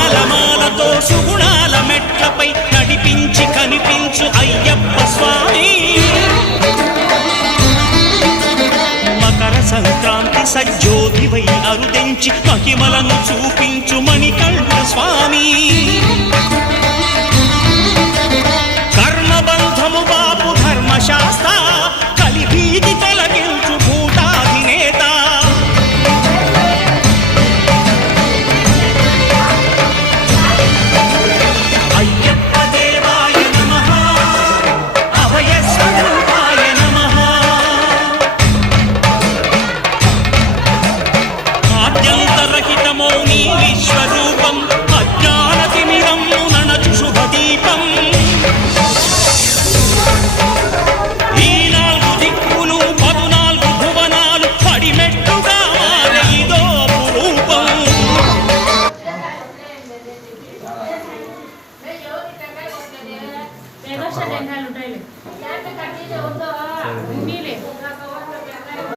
సుగుణాలమాలతో సుగుణాల మెట్లపై నడిపించి కనిపించు అయ్యప్ప స్వామి. మకర సంక్రాంతి సజ్జోతివై అరుదించి మహిమలను చూపించు మణికంఠ స్వామి. కర్మబంధము బాపు ధర్మశాస్త్ర కలిభీతి తొలగించు భూతాధినేత. అయ్యప్ప దేవాయ నమః అభయ స్వరూపాయ నమః. ఆద్యంతరహితమో నీ విశ్వరూపం అజ్ఞానతిమిరం నణచు శుభదీపం. ఈ 4 దిక్కులు 14 భువనాలు పడిమెట్టుగా మారైదో రూపం. ఉంటాయి